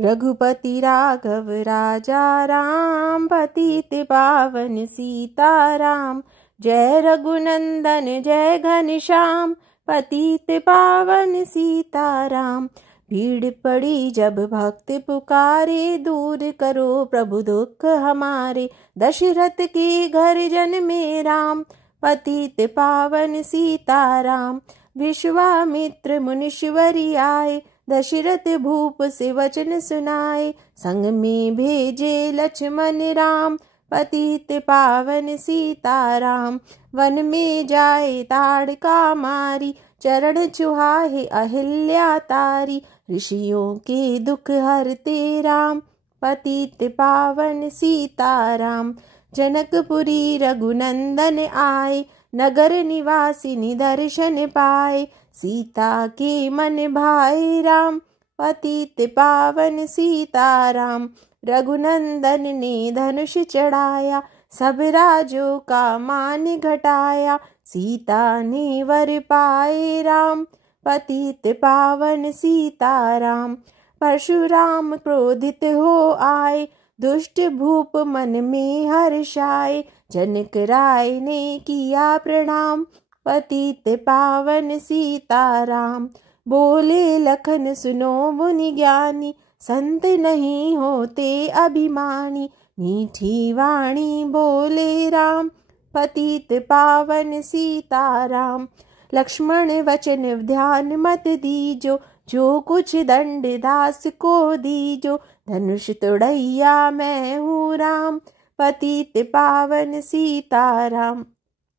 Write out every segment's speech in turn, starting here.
रघुपति राघव राजा राम, पतित पावन सीताराम। जय रघुनंदन जय घनश्याम, पतित पावन सीताराम। भीड़ पड़ी जब भक्त पुकारे, दूर करो प्रभु दुख हमारे। दशरथ के घर जन्मे राम, पतित पावन सीताराम। विश्वामित्र मुनीश्वरी आए, दशरथ भूप से वचन सुनाए। संग में भेजे लक्ष्मण राम, पतित पावन सीताराम। वन में जाए ताड़का मारी, चरण चुहाए अहिल्या तारी। ऋषियों के दुख हरते राम, पतित पावन सीताराम। जनकपुरी रघुनंदन आए, नगर निवासिनी दर्शन पाए। सीता के मन भाए राम, पतित पावन सीताराम। रघुनंदन ने धनुष चढ़ाया, सब राजों का मान घटाया। सीता ने वर पाए राम, पतित पावन सीताराम। परशुराम क्रोधित हो आए, दुष्ट भूप मन में हर्षाए। जनक राय ने किया प्रणाम, पतित पावन सीताराम। बोले लखन सुनो मुनि ज्ञानी, संत नहीं होते अभिमानी। मीठी वाणी बोले राम, पतित पावन सीताराम। लक्ष्मण वचन ध्यान मत दीजो, जो कुछ दंड दास को दीजो। धनुष तोड़ैया मैं हूँ राम, पतित पावन सीताराम।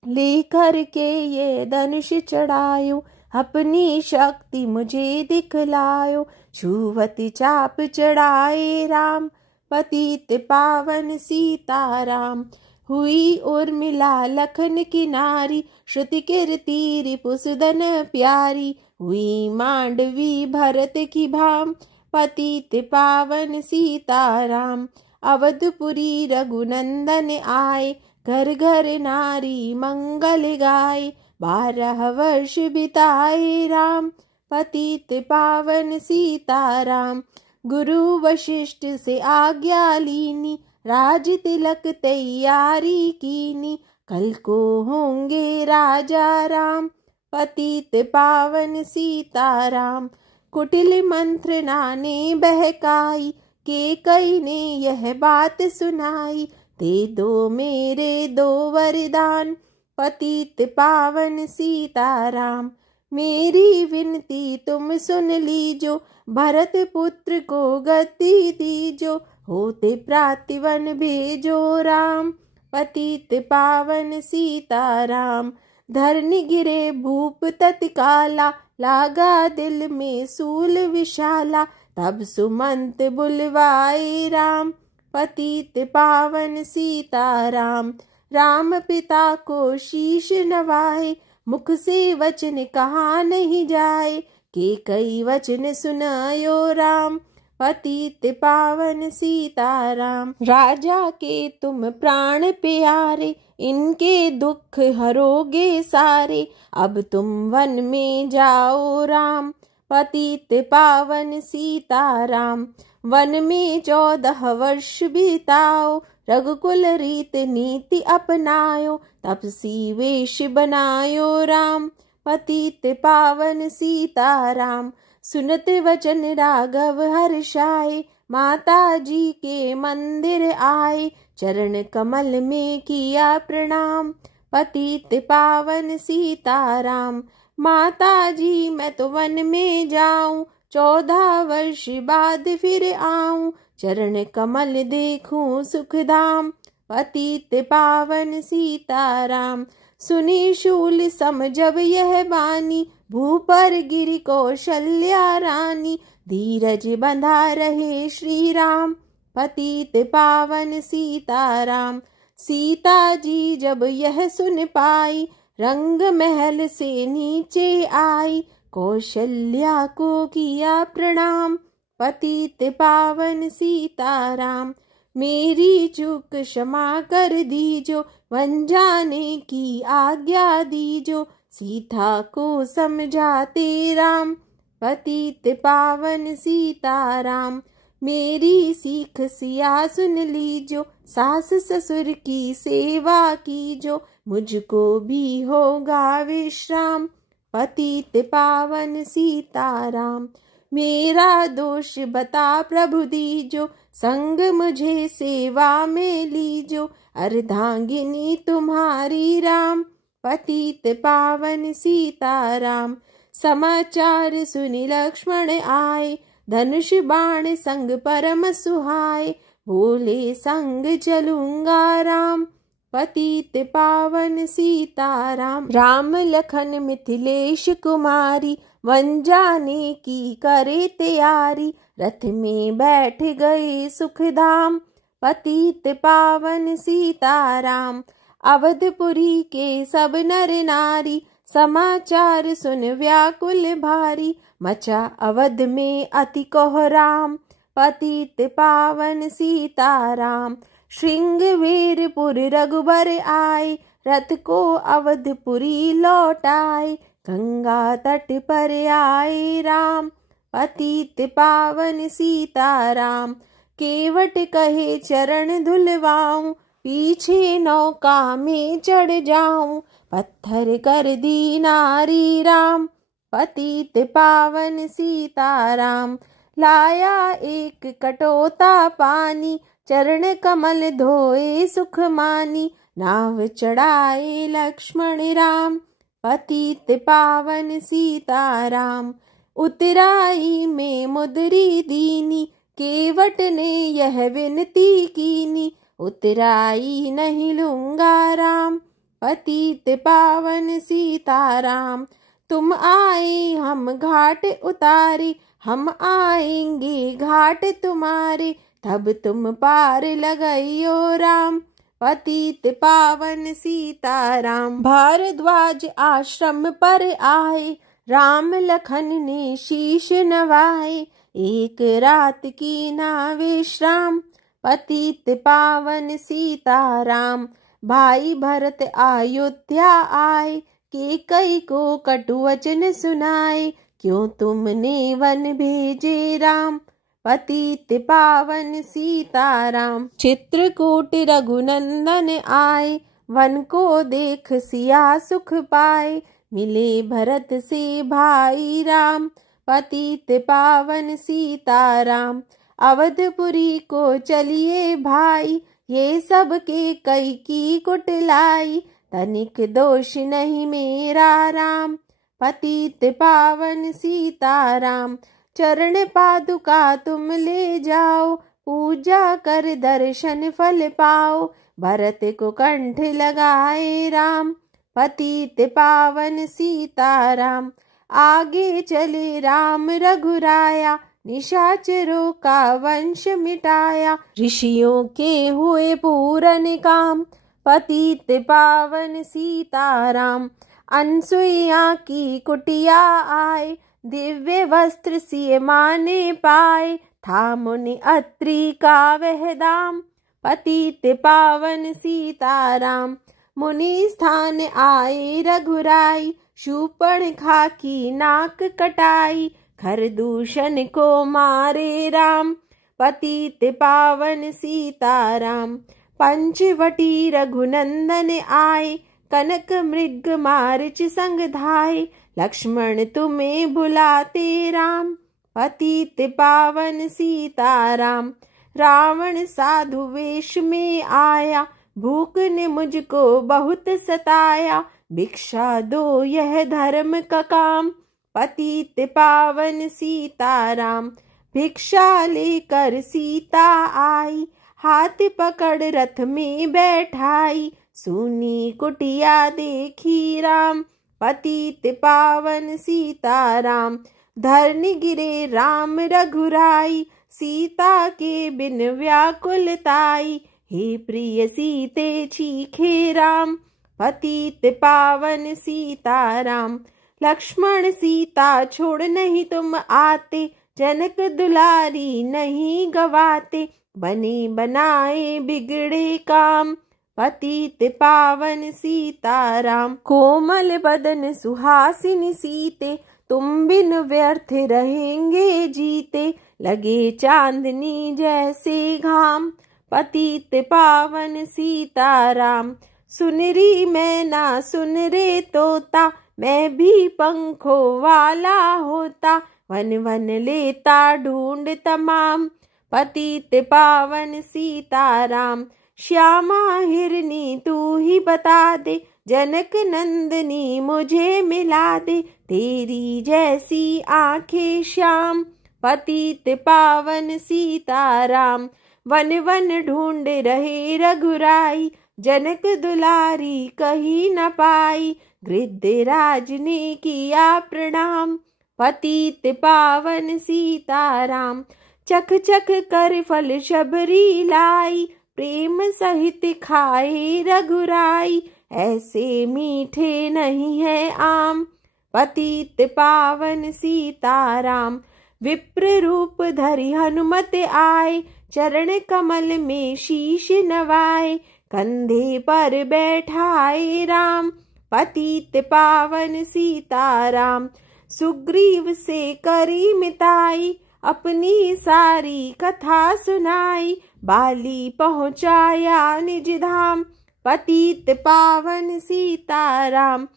लेकर के ये धनुष चढ़ायो, अपनी शक्ति मुझे दिखलायो। छुवत चाप चढ़ाए राम, पतित पावन सीताराम। हुई उर्मिला लखन की नारी, श्रुति कीर्ति रिपुसुदन प्यारी। हुई मांडवी भरत की भाम, पतित पावन सीताराम। अवधपुरी रघुनंदन आए, घर घर नारी मंगल गाए। 12 वर्ष बिताए राम, पतित पावन सीताराम। गुरु वशिष्ठ से आज्ञा लीनी, राज तिलक तैयारी कीनी। कल को होंगे राजा राम, पतित पावन सीताराम। कुटिल मंत्र नाने बहकाई, केकई ने यह बात सुनाई। दे दो मेरे 2 वरदान, पतित पावन सीताराम। मेरी विनती तुम सुन लीजो, भरत पुत्र को गति दीजो। होते प्रातिवन भेजो राम, पतित पावन सीताराम। धरनी गिरे भूप तत्काला, लागा दिल में सूल विशाला। तब सुमंत बुलवाए राम, पतित पावन सीताराम। राम पिता को शीश नवाए, मुख से वचन कहा नहीं जाए। के कई वचन सुनायो राम, पतित पावन सीताराम। राजा के तुम प्राण प्यारे, इनके दुख हरोगे सारे। अब तुम वन में जाओ राम, पतित पावन सीताराम। वन में 14 वर्ष बिताओ, रघुकुल रीत नीति अपनायो। तपसी वेश बनायो राम, पतित पावन सीताराम। सुनत वचन राघव हर्षाए, माता जी के मंदिर आए। चरण कमल में किया प्रणाम, पतित पावन सीताराम। माता जी मैं तो वन में जाऊं, 14 वर्ष बाद फिर आऊं। चरण कमल देखूं सुखधाम, पतित पावन सीताराम। सुनी शूल सम जब यह बानी, भूपर गिरी कौशल्या रानी। धीरज बंधा रहे श्री राम, पतित पावन सीताराम। सीता जी जब यह सुन पाई, रंग महल से नीचे आई। कौशल्या को किया प्रणाम, पतित पावन सीताराम। मेरी चूक क्षमा कर दीजो, वन जाने की आज्ञा दीजो। सीता को समझाते राम, पतित पावन सीताराम। मेरी सीख सिया सुन लीजो, सास ससुर की सेवा कीजो, मुझको भी होगा विश्राम। पतित पावन सीताराम। मेरा दोष बता प्रभु दीजो, संग मुझे सेवा में लीजो, अर्धांगिनी तुम्हारी राम। पतित पावन सीताराम। समाचार सुनि लक्ष्मण आए, धनुष बाण संग परम सुहाए, बोले संग चलूंगा राम। पतित पावन सीताराम। राम लखन मिथिलेश कुमारी, वन जाने की करे तैयारी, रथ में बैठ गए सुखधाम। पतित पावन सीताराम। अवधपुरी के सब नर नारी, समाचार सुन व्याकुल भारी, मचा अवध में अति कोहराम। पतित पावन सीताराम। श्रृंगवीरपुर रघुबर आए, रथ को अवधपुरी लौटाए, गंगा तट पर आए राम। पतित पावन सीताराम। केवट कहे चरण धुलवाऊं, पीछे नौका में चढ़ जाऊं, पत्थर कर दी नारी राम। पतित पावन सीताराम। लाया एक कटोता पानी, चरण कमल धोए सुख मानी, नाव चढ़ाए लक्ष्मण राम। पतित पावन सीताराम। उतराई में मुदरी दीनी, केवट ने यह विनती कीनी, उतराई नहीं लूंगा राम। पतित पावन सीताराम। तुम आए हम घाट उतारे, हम आएंगे घाट तुम्हारे, तब तुम पार लगाइयो राम। पतित पावन सीताराम। भारद्वाज आश्रम पर आए, राम लखन ने शीश नवाए, एक रात की ना विश्राम। पतित पावन सीताराम। भाई भरत अयोध्या आए, कैकेयी को कटु वचन सुनाए, क्यों तुमने वन भेजे राम। पतित पावन सीताराम। चित्रकूट रघुनंदन आए, वन को देख सिया सुख पाए, मिले भरत से भाई राम। पतित पावन सीताराम। अवधपुरी को चलिए भाई, ये सब कैकेयी की कुटिलाई, तनिक दोष नहीं मेरा राम। पतित पावन सीताराम। चरण पादुका तुम ले जाओ, पूजा कर दर्शन फल पाओ, भरत को कंठ लगाए राम। पतित पावन सीताराम। आगे चले राम रघुराया, निशाचरों का वंश मिटाया, ऋषियों के हुए पूरन काम। पतित पावन सीताराम। अनसुईया की कुटिया आए, दिव्य वस्त्र सिए माने पाए, था मुनि अत्रि का वह दाम। पतित पावन सीताराम। मुनि स्थान आए रघुराई, शूर्पणखा की नाक कटाई, खरदूषण को मारे राम। पतित पावन सीताराम। पंचवटी रघुनंदन आए, कनक मृग मारिच संग धाये, लक्ष्मण तुम्हें बुलाते राम। पतित पावन सीताराम। रावण साधु वेश में आया, भूख ने मुझको बहुत सताया, भिक्षा दो यह धर्म का काम। पतित पावन सीताराम। भिक्षा लेकर सीता आई, हाथ पकड़ रथ में बैठाई, सुनी कुटिया देखी राम। पतित पावन सीताराम। धरनी गिरे राम रघुराई, सीता के बिन व्याकुलताई, हे प्रिय सीते चीखे राम। पतित पावन सीताराम। लक्ष्मण सीता छोड़ नहीं तुम आते, जनक दुलारी नहीं गवाते, बने बनाए बिगड़े काम। पतित पावन सीताराम। कोमल बदन सुहासिनी सीते, तुम बिन व्यर्थ रहेंगे जीते, लगे चांदनी जैसे घाम। पतित पावन सीताराम। सुन री मैना सुन रे तोता, मैं भी पंखों वाला होता। वन वन लेता ढूंढ तमाम। पतित पावन सीताराम। श्यामा हिरनी तू ही बता दे, जनक नंदनी मुझे मिला दे। तेरी जैसी आंखें श्याम। पतित पावन सीताराम। वन वन ढूंढ रहे रघुराई, जनक दुलारी कहीं न पाई। गृध्यराज ने किया प्रणाम। पतित पावन सीताराम। चख चख कर फल शबरी लाई, प्रेम सहित खाए रघुराई। ऐसे मीठे नहीं है आम। पतित पावन सीताराम। विप्र रूप धरि हनुमत आए, चरण कमल में शीश नवाए। कंधे पर बैठाए राम। पतित पावन सीताराम। सुग्रीव से करी मिताई, अपनी सारी कथा सुनाई। बाली पहुँचाया निज धाम। पतित पावन सीताराम।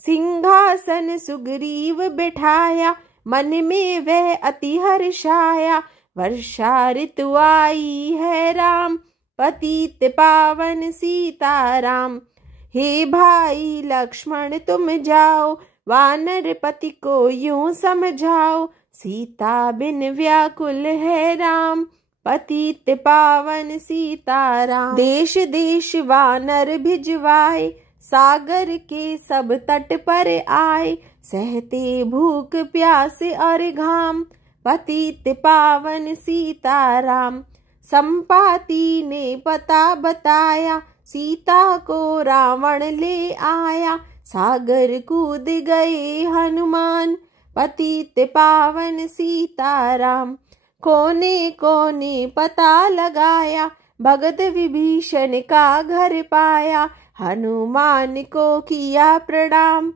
सिंहासन सुग्रीव बिठाया, मन में वह अति हर्षाया। वर्षा ऋतु आई है राम। पतित पावन सीताराम। हे भाई लक्ष्मण तुम जाओ, वानर पति को यूं समझाओ। सीता बिन व्याकुल है राम। पतित पावन सीताराम। देश देश वानर भिजवाए, सागर के सब तट पर आए। सहते भूख प्यास और घाम। पतित पावन सीताराम। संपाति ने पता बताया, सीता को रावण ले आया। सागर कूद गए हनुमान। पतित पावन सीताराम। कोने कोने पता लगाया, भगत विभीषण का घर पाया। हनुमान को किया प्रणाम।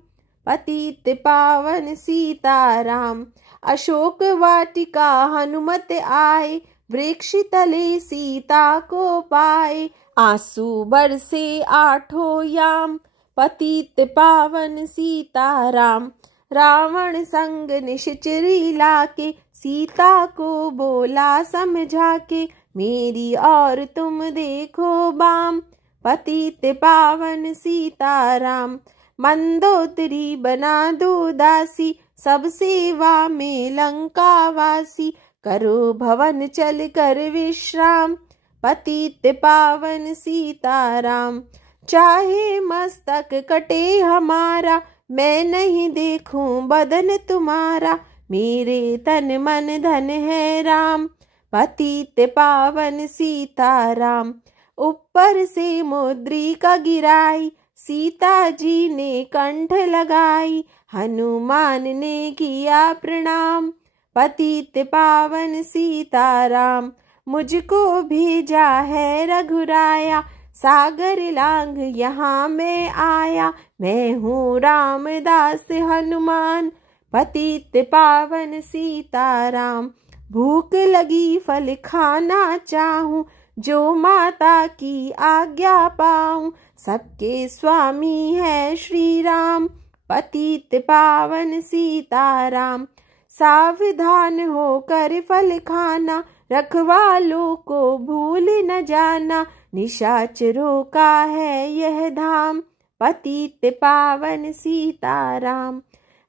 पतित पावन सीताराम। अशोक वाटिका हनुमत आए, वृक्ष तले सीता को पाए। आंसू बरसे आठों याम। पतित पावन सीताराम। रावण संग निश्चरी लाके, सीता को बोला समझा के। मेरी और तुम देखो बाम। पतित पावन सीताराम। मंदोदरी बना दो दासी, सब सेवा में लंका वासी। करो भवन चल कर विश्राम। पतित पावन सीताराम। चाहे मस्तक कटे हमारा, मैं नहीं देखूं बदन तुम्हारा। मेरे तन मन धन है राम। पतित पावन सीताराम। ऊपर से मुद्रिका गिराई, सीता जी ने कंठ लगाई। हनुमान ने किया प्रणाम। पतित पावन सीताराम। मुझको भेजा है रघुराया, सागर लांघ यहाँ मैं आया। मैं हूँ रामदास हनुमान। पतित पावन सीताराम। भूख लगी फल खाना चाहूं, जो माता की आज्ञा पाऊं। सबके स्वामी है श्री राम। पतित पावन सीताराम। सावधान होकर फल खाना, रखवालों को भूल न जाना। निशाचरों का है यह धाम। पतित पावन सीताराम।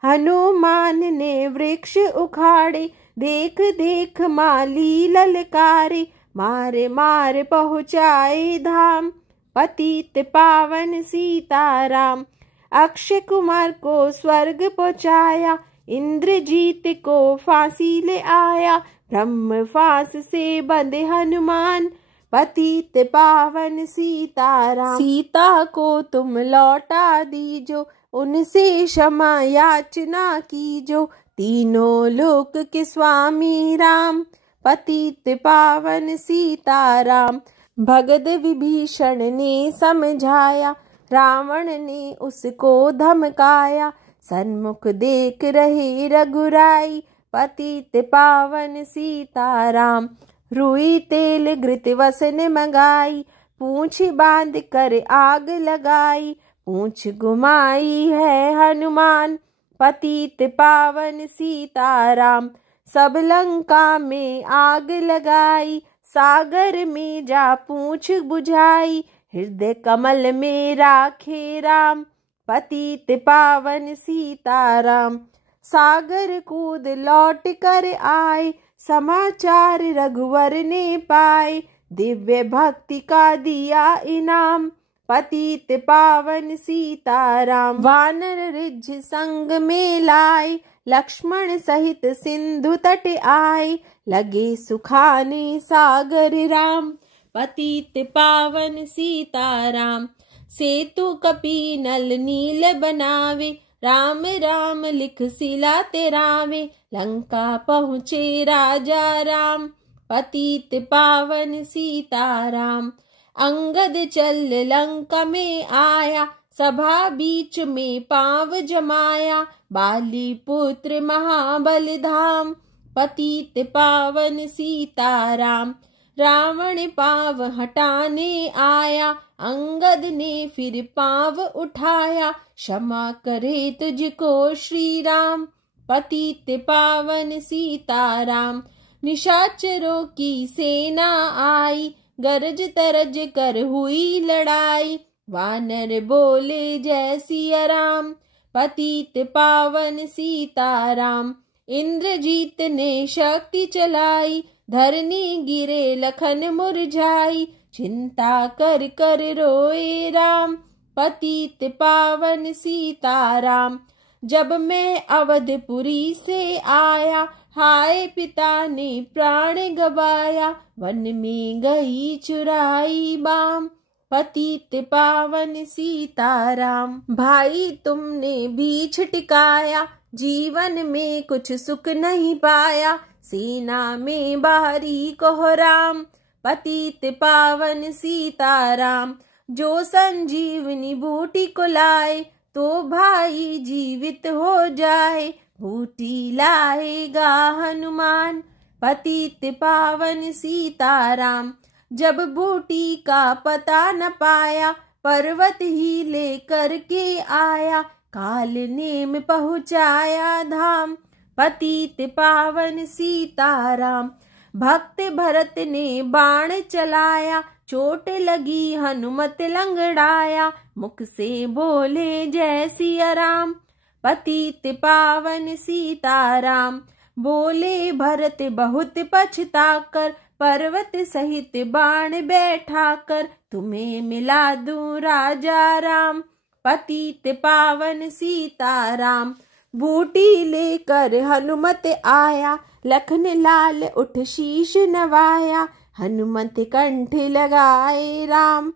हनुमान ने वृक्ष उखाड़े, देख देख माली ललकारे। मारे मार पहुँचाए धाम। पतित पावन सीताराम। अक्षय कुमार को स्वर्ग पहुँचाया, इंद्रजीत को फांसी ले आया। ब्रह्म फांस से बंधे हनुमान। पतित पावन सीताराम। सीता को तुम लौटा दीजो, उनसे क्षमा याचना कीजो। तीनों लोक के स्वामी राम। पतित पावन सीताराम। भगत विभीषण ने समझाया, रावण ने उसको धमकाया। सन्मुख देख रहे रघुराई, पतित पावन सीताराम। रुई तेल घृत वसन मंगाई, पूंछ बांध कर आग लगाई, पूंछ घुमाई है हनुमान, पतित पावन सीताराम। सब लंका में आग लगाई, सागर में जा पूंछ बुझाई, हृदय कमल में राखे राम, पतित पावन सीताराम। सागर कूद लौट कर आए, समाचार रघुवर ने पाए, दिव्य भक्ति का दिया इनाम, पतित पावन सीताराम। वानर रिझ संग में लाए, लक्ष्मण सहित सिंधु तट आए, लगे सुखाने सागर राम, पतित पावन सीताराम। सेतु कपि नल नील बनावे, राम राम लिख सिला तेरावे, लंका पहुँचे राजा राम, पतित पावन सीताराम। अंगद चल लंका में आया, सभा बीच में पांव जमाया, बाली पुत्र महाबल धाम, पतित पावन सीताराम। रावण पांव हटाने आया, अंगद ने फिर पांव उठाया, क्षमा करे तुझको श्री राम, पतित पावन सीताराम। निशाचरों की सेना आई, गरज तरज कर हुई लड़ाई, वानर बोले जय सिया राम, पतित पावन सीताराम। इंद्रजीत ने शक्ति चलाई, धरनी गिरे लखन मुरझाई, चिंता कर कर रोए राम, पतित पावन सीताराम। जब मैं अवधपुरी से आया, हाय पिता ने प्राण गवाया, वन में गई चुराई बाम, पतित पावन सीताराम। भाई तुमने भी छिटकाया, जीवन में कुछ सुख नहीं पाया, सेना में बाहरी कोहराम, पतित पावन सीताराम। जो संजीवनी बूटी को लाए, तो भाई जीवित हो जाए, बूटी लाएगा हनुमान, पतित पावन सीताराम। जब बूटी का पता न पाया, पर्वत ही लेकर के आया, काल नेम पहुँचाया धाम, पतित पावन सीताराम। भक्त भरत ने बाण चलाया, चोट लगी हनुमत लंगड़ाया, मुख से बोले जय सिया राम, पतित पावन सीताराम। बोले भरत बहुत पछताकर, पर्वत सहित बाण बैठा कर, तुम्हें मिला दूं राजा राम, पतित पावन सीताराम। बूटी लेकर हनुमत आया, लखन लाल उठ शीश नवाया, हनुमत कंठ लगाए राम,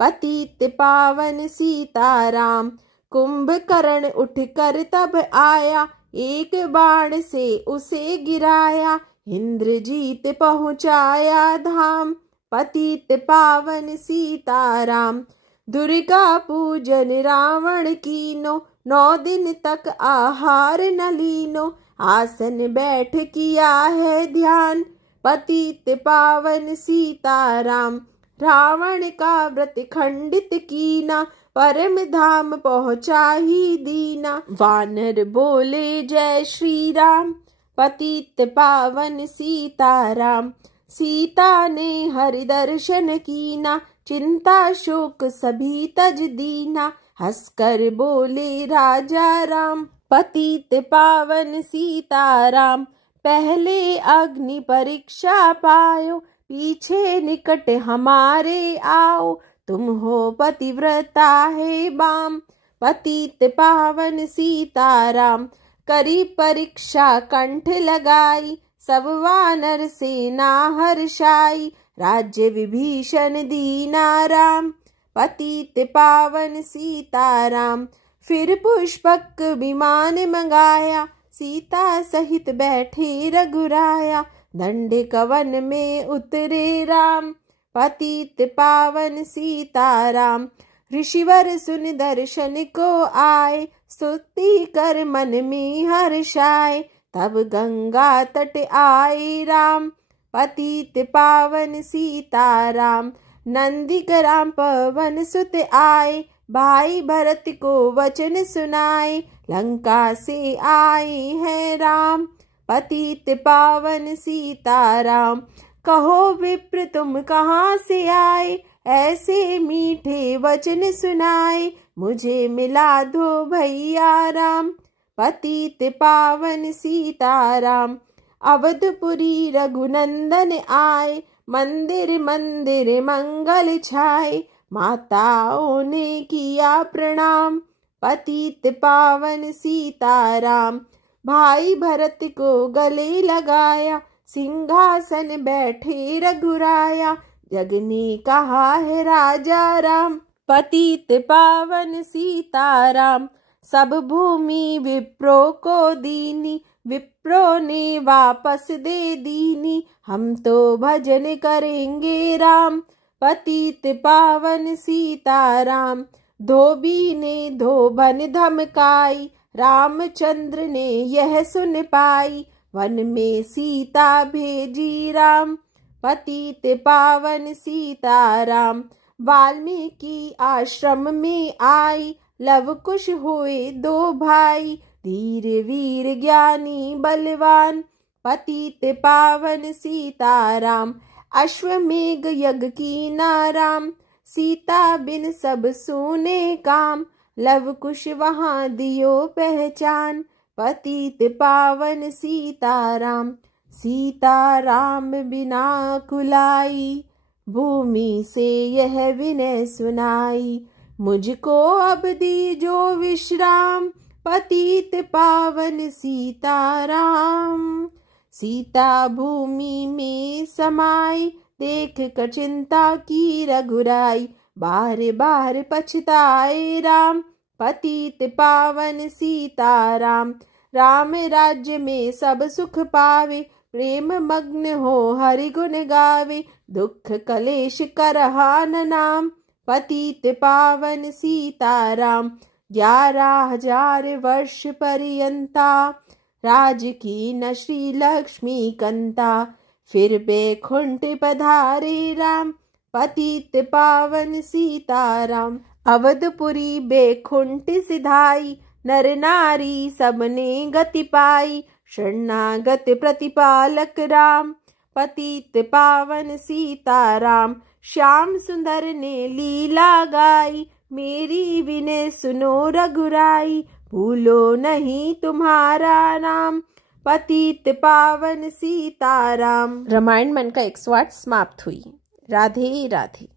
पतित पावन सीताराम। कुंभकर्ण उठ कर तब आया, एक बाण से उसे गिराया, इंद्रजीत पहुँचाया धाम, पतित पावन सीताराम। दुर्गा पूजन रावण कीनो, 9 दिन तक आहार न लीनो, आसन बैठ किया है ध्यान, पतित पावन सीताराम। रावण का व्रत खंडित कीना, परम धाम पहुँचा ही दीना, वानर बोले जय श्री राम, पतित पावन सीताराम। सीता ने हरि दर्शन कीना, चिंता शोक सभी तज दीना, हंसकर बोले राजा राम, पतित पावन सीताराम। पहले अग्नि परीक्षा पायो, पीछे निकट हमारे आओ, तुम हो पतिव्रता है बाम, पतित पावन सीताराम। करी परीक्षा कंठ लगाई, सब वानर सेना हर्षाई, राज्य विभीषण दीना राम, पतित पावन सीताराम। फिर पुष्पक विमान मंगाया, सीता सहित बैठे रघुराया, दंड कवन में उतरे राम, पतित पावन सीताराम। ऋषिवर सुन दर्शन को आए, स्तुति कर मन में हर्षाए, तब गंगा तट आए राम, पतित पावन सीताराम। नंदीग्राम पवन सुत आए, भाई भरत को वचन सुनाए। लंका से आए हैं राम, पतित पावन सीताराम। कहो विप्र तुम कहाँ से आए, ऐसे मीठे वचन सुनाए। मुझे मिला दो भैया राम, पतित पावन सीताराम। अवधपुरी रघुनंदन आए, मंदिर मंदिर मंगल छाए। माताओं ने किया प्रणाम, पतित पावन सीताराम। भाई भरत को गले लगाया, सिंहासन बैठे रघुराया। जग ने कहा है राजा राम, पतित पावन सीताराम। सब भूमि विप्रो को दीनी, विप्रो ने वापस दे दीनी। हम तो भजन करेंगे राम, पतित पावन सीताराम। धोबी ने धोबन धमकाई, रामचंद्र ने यह सुन पाई। वन में सीता भेजी राम, पतित पावन सीताराम। वाल्मीकि आश्रम में आई, लव कुश हुए दो भाई। धीर वीर ज्ञानी बलवान, पतित पावन सीताराम। अश्वमेघ यज्ञ कीना राम, सीता बिन सब सूने काम। लव कुश वहाँ दियो पहचान, पतित पावन सीताराम। सीताराम बिना कुलाई, भूमि से यह विनय सुनाई। मुझको अब दीजो विश्राम, पतित पावन सीताराम। सीता भूमि में समाई, देख कर चिंता की रघुराई। बार बार पछताए राम, पतित पावन सीताराम। राम राज्य में सब सुख पावे, प्रेम मग्न हो हरि गुण गावे। दुख कलेश करहान नाम, पतित पावन सीताराम। 11,000 वर्ष पर्यंता, राज की न श्री लक्ष्मी कंता। फिर बैकुंठ पधारे राम, पतित पावन सीताराम। अवधपुरी बैकुंठ सिधाई, नर नारी सबने गति पाई। शरणागत प्रतिपालक राम, पतित पावन सीताराम। श्याम सुंदर ने लीला गाई, मेरी विनय सुनो रघुराई। भूलो नहीं तुम्हारा नाम, पतित पावन सीताराम। रामायण मन का 108 समाप्त हुई। राधे राधे।